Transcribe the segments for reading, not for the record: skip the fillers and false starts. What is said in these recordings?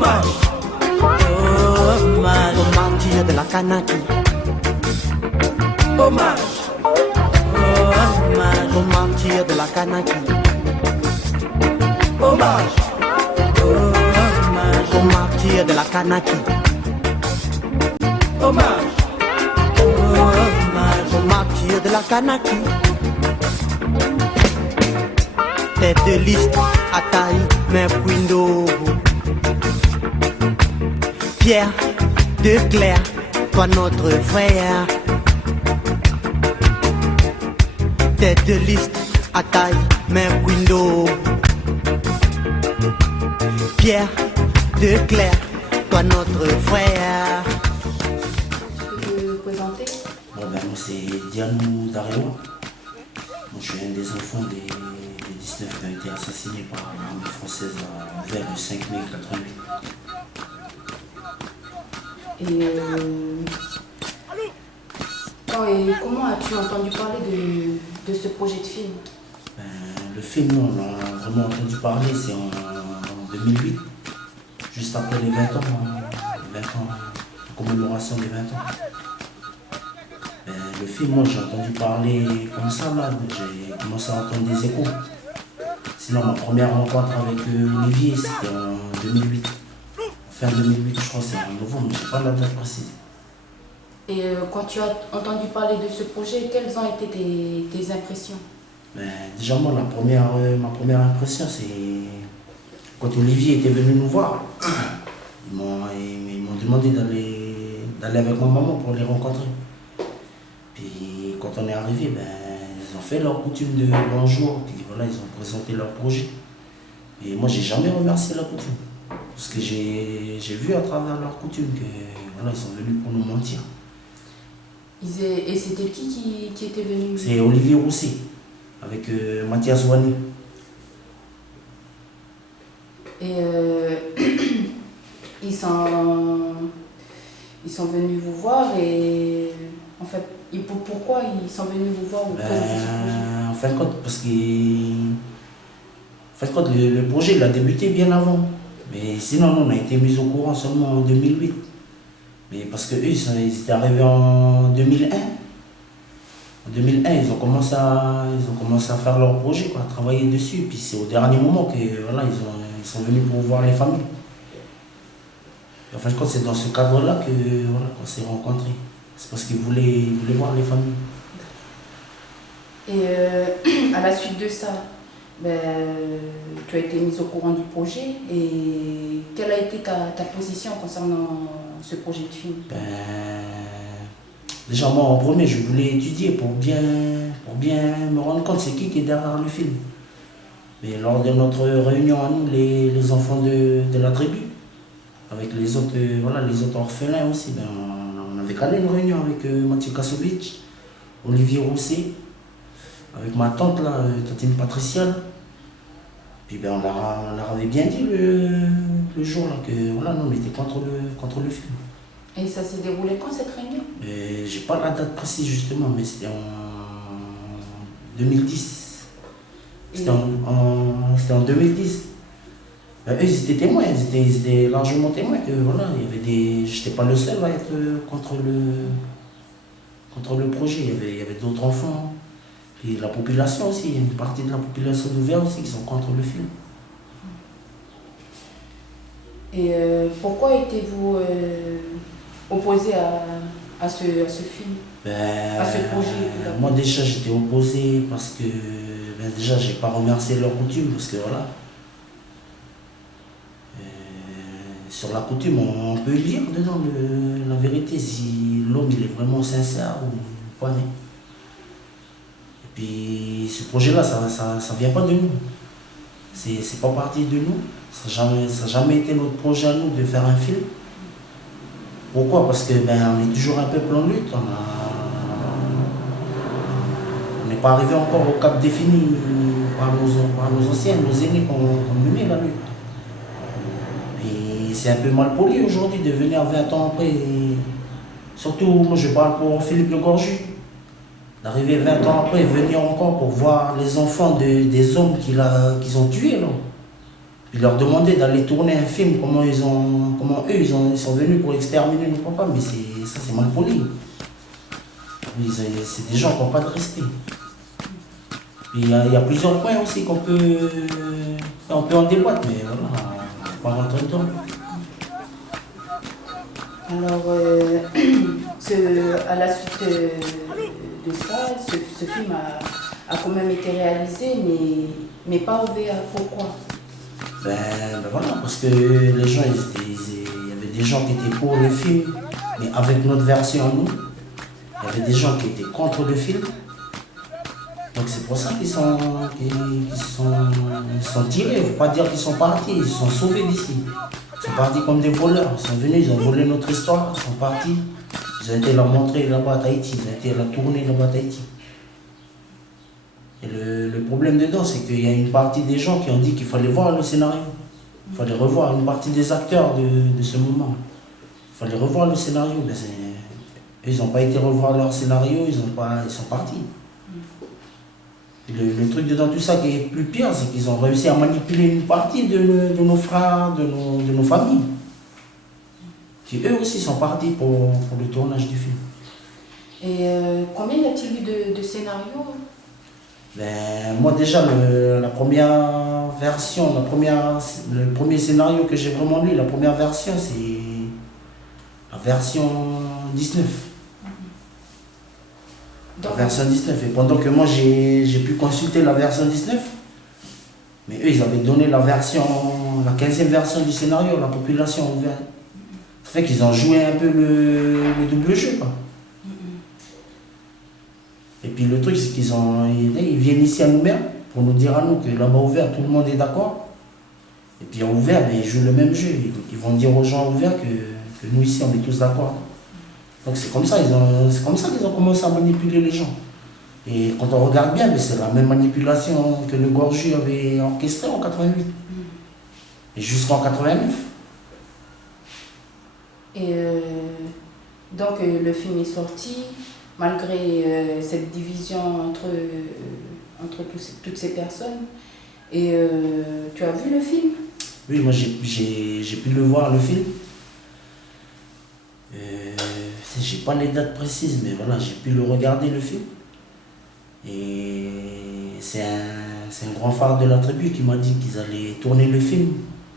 Hommage aux martyrs de la Kanaki. Hommage aux martyrs de la Kanaki. Hommage aux martyrs de la Kanaki. Hommage aux martyrs de la Kanaki. Tête de liste, Ataï, Mepwindo. Pierre de Claire, toi notre frère. Tête de liste, Ataï, Mepwindo. Pierre de Claire, toi notre frère. Tu peux te présenter? Moi c'est Dianou Daréo. Je suis un des enfants des 19 qui ont été assassinés par l'armée française vers le 5 mai 88. Comment as-tu entendu parler de ce projet de film? Le film, on a vraiment entendu parler, c'est en 2008, juste après les 20 ans, la commémoration des 20 ans. Le film, moi j'ai entendu parler comme ça, là, j'ai commencé à entendre des échos. Sinon, ma première rencontre avec Olivier, c'était en 2008. Fin 2008, je crois, c'est en novembre, je n'ai pas la date précise. Et quand tu as entendu parler de ce projet, quelles ont été tes impressions? Déjà, moi, ma première impression, c'est quand Olivier était venu nous voir. Ils m'ont demandé d'aller avec ma maman pour les rencontrer. Puis quand on est arrivé, ils ont fait leur coutume de bonjour, puis voilà, ils ont présenté leur projet. Et moi, j'ai jamais remercié la coutume. Parce que j'ai vu à travers leur coutume que voilà, ils sont venus pour nous mentir. Et c'était qui était venu? C'est Olivier Rousset, avec Mathias Ouani. Et ils sont venus vous voir et en fait, pourquoi ils sont venus vous voir? En fin de compte, parce que le projet il a débuté bien avant. Mais sinon, on a été mis au courant seulement en 2008. Mais parce qu'eux, ils étaient arrivés en 2001. En 2001, ils ont commencé à faire leur projet, quoi, à travailler dessus. Puis c'est au dernier moment que voilà, ils sont venus pour voir les familles. Et en fin de compte, c'est dans ce cadre-là que voilà, qu'on s'est rencontrés. C'est parce qu'ils voulaient voir les familles. Et à la suite de ça, tu as été mise au courant du projet. Et quelle a été ta position concernant ce projet de film? Déjà, moi, en premier, je voulais étudier pour bien me rendre compte c'est qui est derrière le film. Mais lors de notre réunion à nous, les enfants de la tribu, avec les autres orphelins aussi, on avait calé une réunion avec Mathieu Kasovic, Olivier Rousset, avec ma tante, là, Tatine Patricia. Puis on leur avait bien dit le jour là, que voilà, nous, on était contre le film. Et ça s'est déroulé quand cette réunion? J'ai pas la date précise justement, mais c'était en 2010. C'était en 2010. Eux, ils étaient témoins, ils étaient largement témoins que voilà, il y avait j'étais pas le seul à être contre le projet. Il y avait d'autres enfants. Et la population aussi, une partie de la population d'Ouvert aussi qui sont contre le film. Et pourquoi étiez-vous opposé à ce film, à ce projet? Moi déjà j'étais opposé parce que déjà j'ai pas remercié leur coutume parce que voilà. Sur la coutume on peut lire dedans la vérité si l'homme il est vraiment sincère ou pas. Et puis ce projet-là, ça vient pas de nous. C'est pas parti de nous. Ça n'a jamais été notre projet à nous de faire un film. Pourquoi? Parce que on est toujours un peuple en lutte. On n'est pas arrivé encore au cap défini par nos anciens, nos aînés qui ont mené la lutte. Et c'est un peu mal poli aujourd'hui de venir 20 ans après. Surtout, moi je parle pour Philippe Le Gorju. D'arriver 20 ans après, venir encore pour voir les enfants des hommes qu'ils ont tués. Là. Ils leur demandaient d'aller tourner un film, comment ils sont venus pour exterminer nos papas, mais ça c'est mal poli. C'est des gens qui n'ont pas de respect. Il y a plusieurs points aussi qu'on peut en débattre, mais voilà, on va pas rentrer dedans. Alors, à la suite de ça, ce film a quand même été réalisé, mais pas OVA. Pourquoi? Ben voilà, parce que les gens, il y avait des gens qui étaient pour le film, mais avec notre version à nous. Il y avait des gens qui étaient contre le film. Donc c'est pour ça qu'ils sont tirés. Il ne faut pas dire qu'ils sont partis, ils se sont sauvés d'ici. Ils sont partis comme des voleurs. Ils sont venus, ils ont volé notre histoire, ils sont partis. Ils ont été la montrer là-bas à Tahiti, ils ont été la tourner là-bas à Tahiti. Et le problème dedans, c'est qu'il y a une partie des gens qui ont dit qu'il fallait voir le scénario. Il fallait revoir une partie des acteurs de ce moment. Il fallait revoir le scénario. Ben ils n'ont pas été revoir leur scénario, ils sont partis. Et le truc dedans tout ça qui est plus pire, c'est qu'ils ont réussi à manipuler une partie de nos frères, de nos familles. Qui eux aussi sont partis pour le tournage du film. Et combien y a-t-il eu de scénarios? Ben, moi déjà, la première version, le premier scénario que j'ai vraiment lu, la première version, c'est la version 19. La version 19. Et pendant que moi j'ai pu consulter la version 19, mais eux ils avaient donné la 15e version du scénario à la population ouverte. Ça fait qu'ils ont joué un peu le double jeu, quoi. Et puis le truc c'est ils viennent ici à Nouméa pour nous dire à nous que là-bas ouvert tout le monde est d'accord. Et puis en ouvert, ben, ils jouent le même jeu. Ils vont dire aux gens ouverts que nous ici on est tous d'accord. Donc c'est comme ça qu'ils ont commencé à manipuler les gens. Et quand on regarde bien, c'est la même manipulation que le Gorju avait orchestré en 88. Et jusqu'en 89. Et donc le film est sorti, malgré cette division entre toutes ces personnes. Et tu as vu le film? Oui, moi j'ai pu le voir, le film. J'ai pas les dates précises, mais voilà, j'ai pu le regarder, le film. Et c'est un grand phare de la tribu qui m'a dit qu'ils allaient tourner le film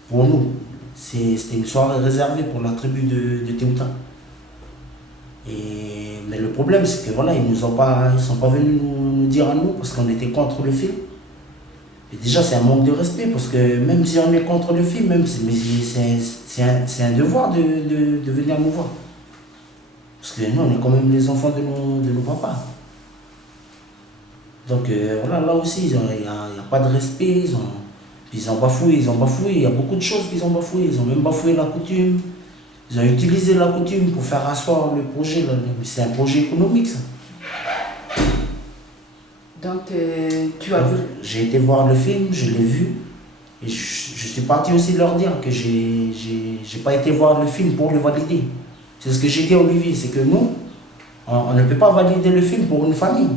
pour nous. C'était une soirée réservée pour la tribu de Teuta. Mais le problème, c'est que voilà, ils sont pas venus nous dire à nous parce qu'on était contre le film. Et déjà, c'est un manque de respect parce que même si on est contre le film, c'est un devoir de venir nous voir. Parce que nous, on est quand même les enfants de nos papas. Donc voilà, là aussi, il n'y a pas de respect. Ils ont bafoué. Il y a beaucoup de choses qu'ils ont bafoué. Ils ont même bafoué la coutume. Ils ont utilisé la coutume pour faire asseoir le projet. C'est un projet économique, ça. Donc tu as vu? J'ai été voir le film, je l'ai vu. Et je suis parti aussi leur dire que j'ai pas été voir le film pour le valider. C'est ce que j'ai dit à Olivier, c'est que nous, on ne peut pas valider le film pour une famille.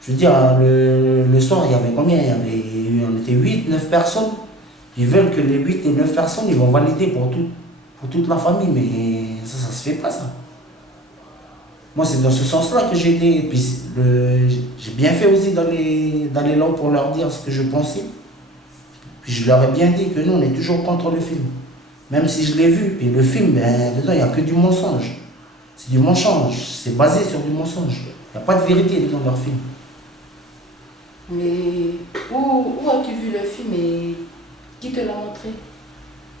Je veux dire, le soir, il y avait combien? On était 8, 9 personnes. Ils veulent que les 8 et 9 personnes, ils vont valider pour toute la famille, mais ça se fait pas, ça. Moi, c'est dans ce sens-là que j'ai été. Puis j'ai bien fait aussi d'aller là pour leur dire ce que je pensais. Puis je leur ai bien dit que nous, on est toujours contre le film. Même si je l'ai vu, puis le film, ben, dedans, il n'y a que du mensonge. C'est du mensonge, c'est basé sur du mensonge. Il n'y a pas de vérité dans leur film. Mais où as-tu vu le film et qui te l'a montré?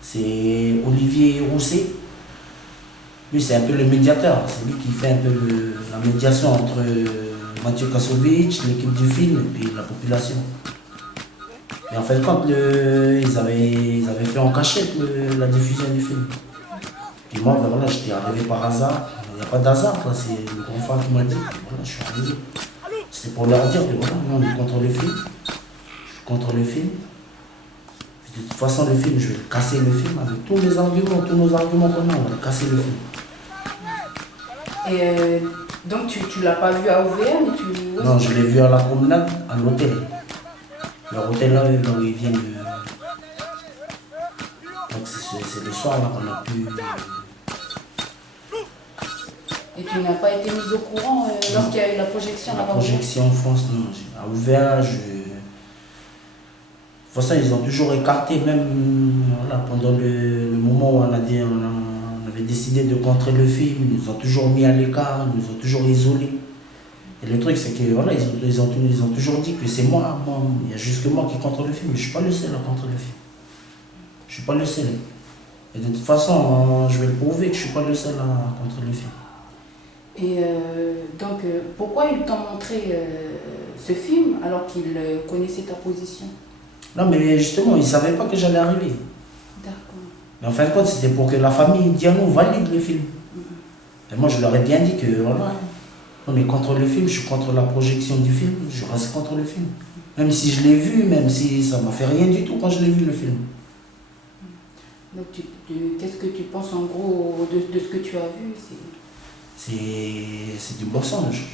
C'est Olivier Rousset. Lui, c'est un peu le médiateur. C'est lui qui fait un peu la médiation entre Mathieu Kassovitch, l'équipe du film et puis la population. Et en fait, quand ils avaient fait en cachette la diffusion du film. Puis moi, ben voilà, j'étais arrivé par hasard. Il n'y a pas d'hasard, là, c'est le grand frère qui m'a dit. Voilà, je suis arrivé. C'était pour leur dire que voilà, nous, on est contre le film. Je suis contre le film. Puis de toute façon, le film, je vais casser le film avec tous nos arguments qu'on a, on va casser le film. Et donc tu l'as pas vu à OVR, mais tu... Non, je l'ai vu à la promenade, à l'hôtel. Leur hôtel là où ils viennent c'est le soir là qu'on a pu. Et tu n'as pas été mis au courant lorsqu'il y a eu la projection La là-bas? projection en France, non. À Ouvert, de toute façon, ils ont toujours écarté, même voilà, pendant le moment où on avait décidé de contrer le film, ils nous ont toujours mis à l'écart, ils nous ont toujours isolés. Et le truc, c'est que voilà, ils ont toujours dit que c'est moi, il y a juste que moi qui contre le film, mais je ne suis pas le seul à contre le film. Je ne suis pas le seul. Et de toute façon, je vais le prouver que je ne suis pas le seul à contre le film. Et donc, pourquoi ils t'ont montré ce film alors qu'ils connaissaient ta position? Non, mais justement, ils ne savaient pas que j'allais arriver. D'accord. Mais en fin de compte, c'était pour que la famille Diano valide le film. Et moi, je leur ai bien dit que voilà, on est contre le film, je suis contre la projection du film, je reste contre le film. Même si je l'ai vu, même si ça m'a fait rien du tout quand je l'ai vu le film. Donc, qu'est-ce que tu penses en gros de ce que tu as vu? C'est du mensonge.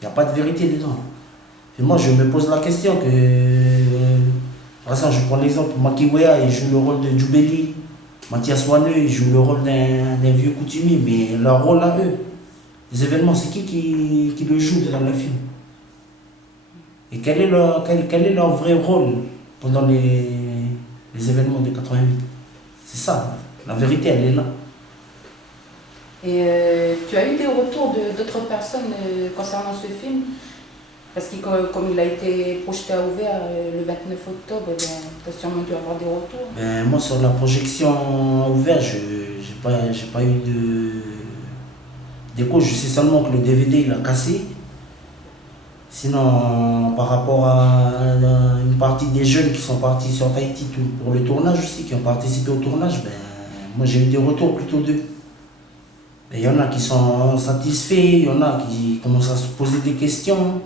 Il n'y a pas de vérité dedans. Et moi, je me pose la question que. Par exemple, je prends l'exemple, Maki Wea, il joue le rôle de Djoubeli. Mathias Wanneux, il joue le rôle d'un vieux coutumier, mais leur rôle à eux, les événements, c'est qui le joue dans le film? Et quel est leur vrai rôle pendant les événements de 88? C'est ça, la vérité, elle est là. Et tu as eu des retours d'autres personnes concernant ce film? Parce que comme il a été projeté à Ouvert le 29 octobre, tu as sûrement dû avoir des retours. Ben, moi, sur la projection à Ouvert, je n'ai pas eu d'écho. Je sais seulement que le DVD, il a cassé. Sinon, par rapport à une partie des jeunes qui sont partis sur Tahiti pour le tournage aussi, qui ont participé au tournage, ben, moi, j'ai eu des retours plutôt d'eux. Il y en a qui sont satisfaits, il y en a qui commencent à se poser des questions.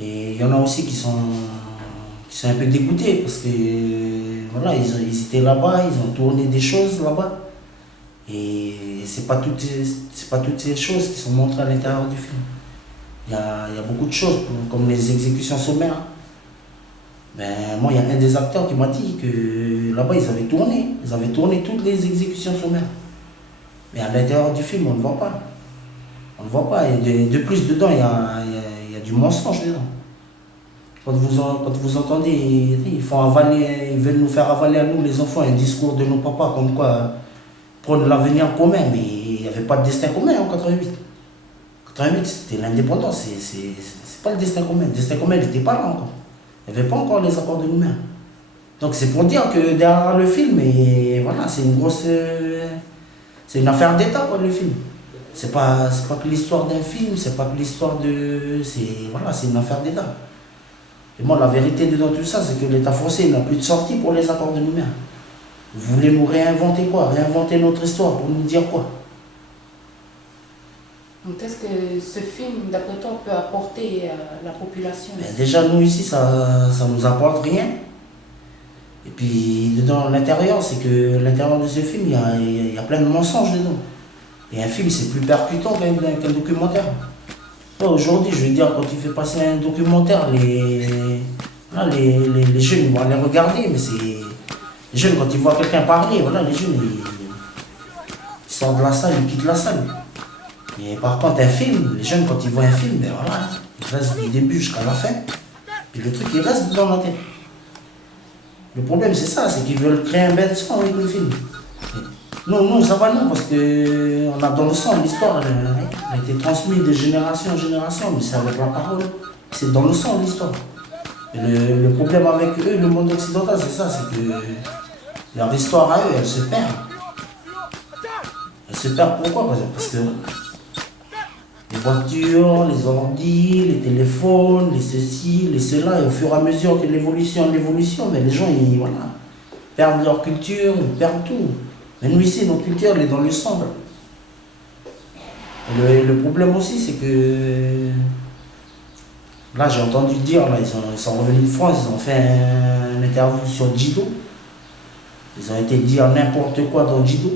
Et il y en a aussi qui sont un peu dégoûtés parce que voilà, ils étaient là-bas, ils ont tourné des choses là-bas. Et c'est pas toutes ces choses qui sont montrées à l'intérieur du film. Il y a beaucoup de choses, comme les exécutions sommaires. Ben, moi, il y a un des acteurs qui m'a dit que là-bas, ils avaient tourné toutes les exécutions sommaires. Mais à l'intérieur du film, on ne voit pas. On ne voit pas. Et de plus, dedans, il y a du mensonge dedans. Quand vous entendez, ils veulent nous faire avaler à nous, les enfants, un discours de nos papas, comme quoi prendre l'avenir commun. Mais il n'y avait pas de destin commun en 88. 88, c'était l'indépendance, c'est pas le destin commun. Le destin commun, il n'était pas là encore. Il n'y avait pas encore les accords de Nouméa. Donc c'est pour dire que derrière le film, et voilà, c'est une affaire d'État, quoi, le film. C'est pas que l'histoire d'un film, c'est pas que l'histoire de. C'est une affaire d'État. Et moi, la vérité dedans tout ça, c'est que l'État français n'a plus de sortie pour les accords de Nouméa. Vous voulez nous réinventer quoi? Réinventer notre histoire pour nous dire quoi? Donc est-ce que ce film, d'après toi, peut apporter à la population? Ben, déjà, nous ici, ça nous apporte rien. Et puis, dedans, l'intérieur, c'est que l'intérieur de ce film, il y a plein de mensonges dedans. Et un film, c'est plus percutant qu'un documentaire. Aujourd'hui, je veux dire, quand tu fais passer un documentaire, les jeunes vont aller regarder, mais c'est. Les jeunes, quand ils voient quelqu'un parler, voilà, les jeunes, ils sortent de la salle, ils quittent la salle. Mais par contre, un film, les jeunes, quand ils voient un film, ben voilà, ils restent du début jusqu'à la fin. Puis le truc, il reste dans la tête. Le problème, c'est ça, c'est qu'ils veulent créer un bain de sang avec le film. Nous, ça va, non, parce qu'on a dans le sang, l'histoire, elle a été transmise de génération en génération, mais c'est avec la parole. C'est dans le sang, l'histoire. Et le problème avec eux, le monde occidental, c'est ça, c'est que leur histoire à eux, elle se perd. Elle se perd pourquoi? Parce que les voitures, les ordi, les téléphones, les ceci, les cela, et au fur et à mesure que l'évolution, mais les gens, ils perdent leur culture, ils perdent tout. Mais nous ici, notre culture, elle est dans le sang. Et le problème aussi, c'est que là, j'ai entendu dire, là, ils sont revenus de France, ils ont fait une interview sur Djido. Ils ont été dire n'importe quoi dans Djido.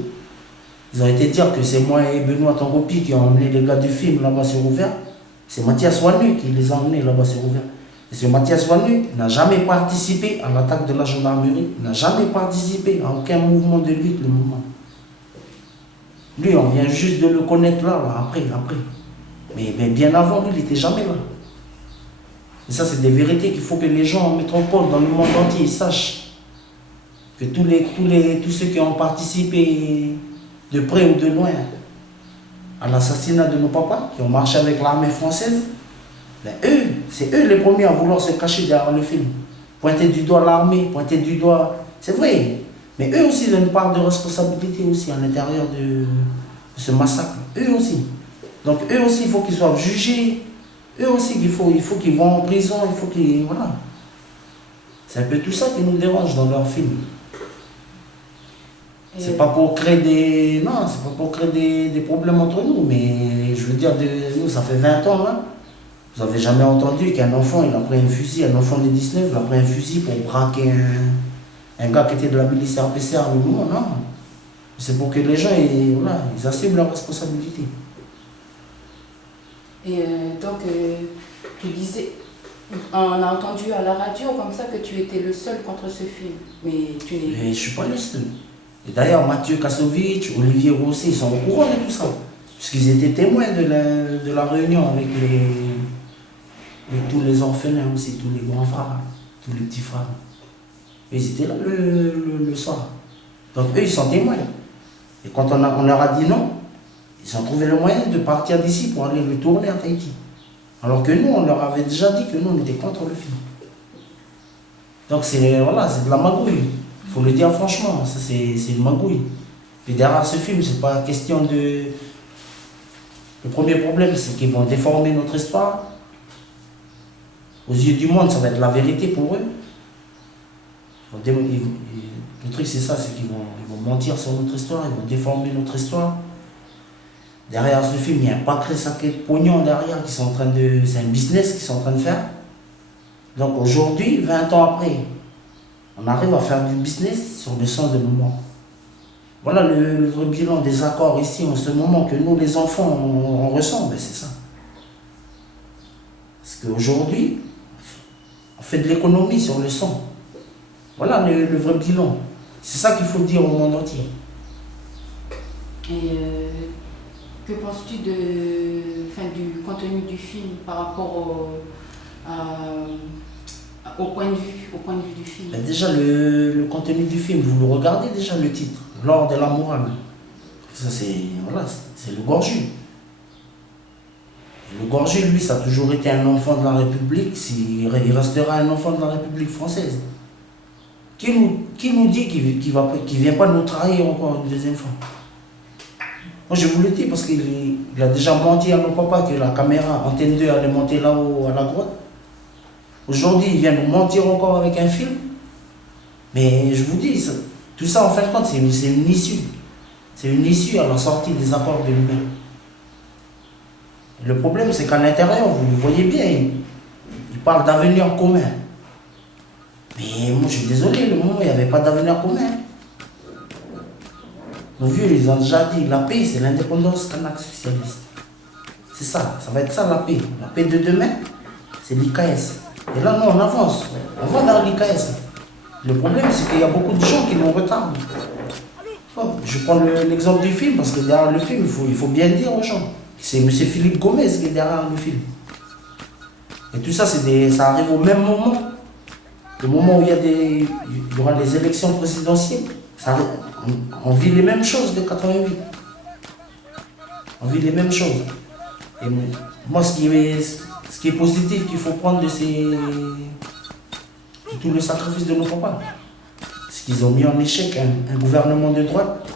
Ils ont été dire que c'est moi et Benoît Tangopi qui ont emmené les gars du film là-bas sur Ouvert. C'est Mathias Wanneux qui les a emmenés là-bas sur Ouvert. Et ce Mathias Vanu n'a jamais participé à l'attaque de la gendarmerie, n'a jamais participé à aucun mouvement de lutte le moment. Lui, on vient juste de le connaître là, après. Mais bien avant, lui, il n'était jamais là. Et ça, c'est des vérités qu'il faut que les gens en métropole, dans le monde entier, sachent. Que tous ceux qui ont participé de près ou de loin à l'assassinat de nos papas, qui ont marché avec l'armée française, ben c'est eux les premiers à vouloir se cacher derrière le film. Pointer du doigt l'armée, pointer du doigt... C'est vrai, mais eux aussi ils ont une part de responsabilité aussi à l'intérieur de ce massacre. Eux aussi. Donc eux aussi, il faut qu'ils soient jugés. Eux aussi, il faut qu'ils vont en prison, il faut qu'ils... Voilà. C'est un peu tout ça qui nous dérange dans leurs films. C'est pas pour créer des... Non, c'est pas pour créer des problèmes entre nous, mais je veux dire, nous, ça fait 20 ans, là. Vous n'avez jamais entendu qu'un enfant, il a pris un fusil, un enfant de 19, il a pris un fusil pour braquer un gars qui était de la milice RPC à moment, non. C'est pour que les gens, ils assument leurs responsabilités. Et donc, tu disais, on a entendu à la radio comme ça que tu étais le seul contre ce film, mais tu n'es... Je ne suis pas le seul. Et d'ailleurs, Mathieu Kassovitch, Olivier Rosset, ils sont au courant de tout ça. Puisqu'ils étaient témoins de la réunion avec tous les orphelins aussi, tous les grands frères, tous les petits frères. Et ils étaient là le soir. Donc eux, ils sont témoins. Et quand on leur a dit non, ils ont trouvé le moyen de partir d'ici pour aller le tourner à Tahiti. Alors que nous, on leur avait déjà dit que nous, on était contre le film. Donc c'est de la magouille. Il faut le dire franchement, c'est une magouille. Et derrière ce film, c'est pas question de... Le premier problème, c'est qu'ils vont déformer notre histoire. Aux yeux du monde, ça va être la vérité pour eux. Le truc, c'est ça, c'est qu'ils vont mentir sur notre histoire, ils vont déformer notre histoire. Derrière ce film, il y a un paquet de pognon derrière qui sont en train de... C'est un business qu'ils sont en train de faire. Donc aujourd'hui, 20 ans après, on arrive à faire du business sur le sang de nos morts. Voilà le vrai bilan des accords ici en ce moment que nous, les enfants, on ressent, ben c'est ça. Parce qu'aujourd'hui, on fait de l'économie sur le sang. Voilà le vrai bilan. C'est ça qu'il faut dire au monde entier. Et que penses-tu du contenu du film par rapport au point de vue du film? Ben déjà, le contenu du film, vous le regardez déjà le titre, L'or de la morale. Ça, c'est le Gorju. Le Gorju, lui, ça a toujours été un enfant de la République, il restera un enfant de la République française. Qui nous dit qu'il ne vient pas nous trahir encore une deuxième fois? Moi, je vous le dis parce qu'il a déjà menti à nos papas que la caméra Antenne 2 allait monter là-haut à la grotte. Aujourd'hui, il vient nous mentir encore avec un film. Mais je vous dis, tout ça, en fin de compte, c'est une issue. C'est une issue à la sortie des accords de l'humain. Le problème, c'est qu'à l'intérieur, vous le voyez bien, il parle d'avenir commun. Mais moi, je suis désolé, le moment où il n'y avait pas d'avenir commun. Nos vieux, ils ont déjà dit, la paix, c'est l'indépendance kanak socialiste. C'est ça, ça va être ça la paix. La paix de demain, c'est l'IKS. Et là, nous, on avance. On va vers l'IKS. Le problème, c'est qu'il y a beaucoup de gens qui nous retardent. Je prends l'exemple du film, parce que derrière le film, il faut bien dire aux gens. C'est M. Philippe Gomez qui est derrière le film. Et tout ça, ça arrive au même moment. Le moment où il y aura des élections présidentielles. On vit les mêmes choses de 88. On vit les mêmes choses. Et moi, ce qui est positif qu'il faut prendre de tout le sacrifice de nos papas, c'est qu'ils ont mis en échec un gouvernement de droite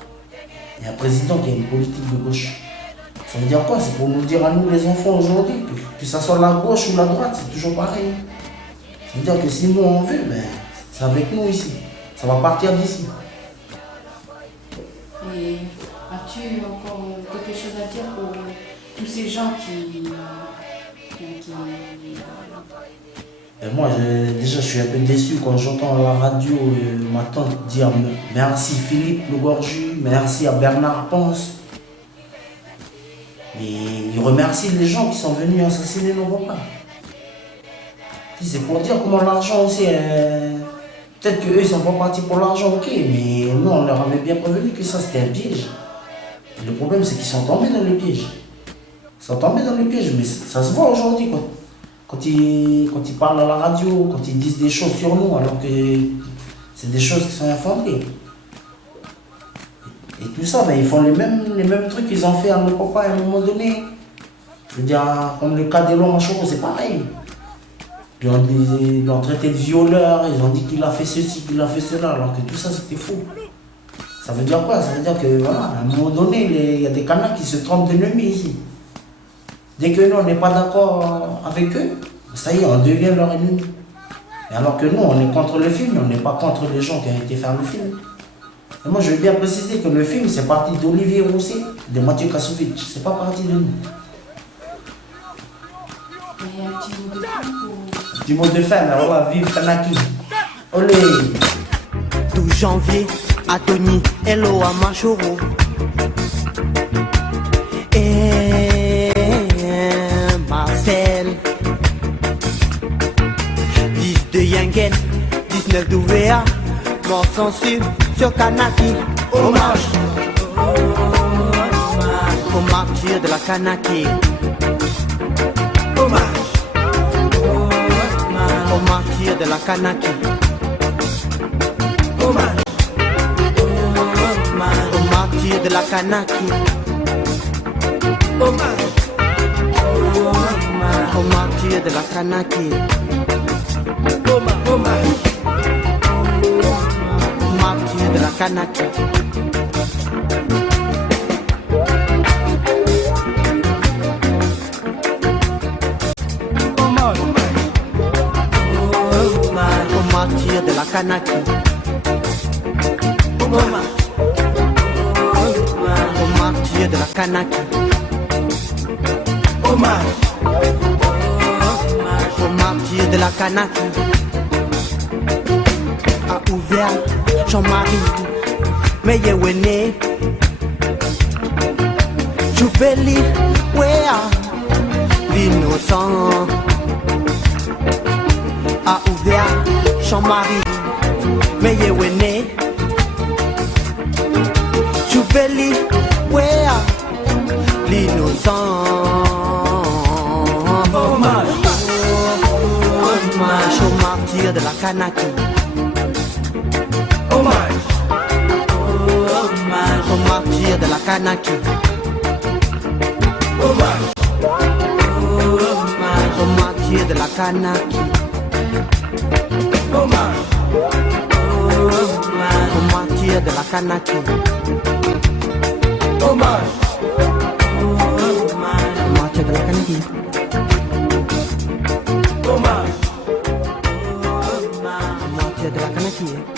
et un président qui a une politique de gauche. Ça veut dire quoi? C'est pour nous dire à nous les enfants aujourd'hui, que ce soit la gauche ou la droite, c'est toujours pareil. Ça veut dire que si nous on veut, ben, c'est avec nous ici. Ça va partir d'ici. Et as-tu encore quelque chose à dire pour tous ces gens Et moi, déjà, je suis un peu déçu quand j'entends à la radio ma tante dire merci Philippe Le Gorju, merci à Bernard Ponce. Mais il remercie les gens qui sont venus assassiner nos papas. Puis c'est pour dire comment l'argent aussi, peut-être qu'eux ils sont pas partis pour l'argent, ok, mais nous on leur avait bien prévenu que ça c'était un piège. Et le problème c'est qu'ils sont tombés dans le piège. Ils sont tombés dans le piège, mais ça se voit aujourd'hui quoi. Quand ils parlent à la radio, quand ils disent des choses sur nous, alors que c'est des choses qui sont infondées. Et tout ça, ben, ils font les mêmes trucs qu'ils ont fait à nos papas à un moment donné. Je veux dire, comme le cas d'Elon Machoro, c'est pareil. Ils l'ont traité de violeur, ils ont dit qu'il a fait ceci, qu'il a fait cela, alors que tout ça c'était faux. Ça veut dire quoi? Ça veut dire que voilà, à un moment donné, il y a des canards qui se trompent d'ennemis ici. Dès que nous on n'est pas d'accord avec eux, ça y est, on devient leur ennemi. Et alors que nous on est contre le film, mais on n'est pas contre les gens qui ont été faire le film. Et moi je veux bien préciser que le film c'est parti d'Olivier Rousset, de Mathieu Kassovitch, c'est pas parti de nous. Il y a un petit mot de fin pour... Du mot de fin, là, voilà, vive Kanaki. Olé! 12 janvier, à Tony, hello à Machoro. Et Marcel. 10 de Yengen, 19 d'Ouvéa. Mort censure sur Kanaki. Hommage aux martyrs de la Kanaki. Hommage aux martyrs de la Kanaki. Hommage aux martyrs de la Kanaki. Hommage aux martyrs de la Kanaki. Hommage aux martyrs de la Kanaki. Martyrs de la Kanaki. Hommage aux martyrs de la Kanaki. Hommage aux martyrs de la Kanaki. A ouvert Jean-Marie Meyewene Jubeli Wea l'innocent. A ouvert Jean-Marie Meyewene Jubeli Wea l'innocent. Hommage aux martyrs de la Kanaki. Hommage aux martyrs de la Kanaki. Hommage aux martyrs de la Kanaki. Hommage aux martyrs de la Kanaki. Hommage aux martyrs de la Kanaki. Hommage aux martyrs de la Kanaki.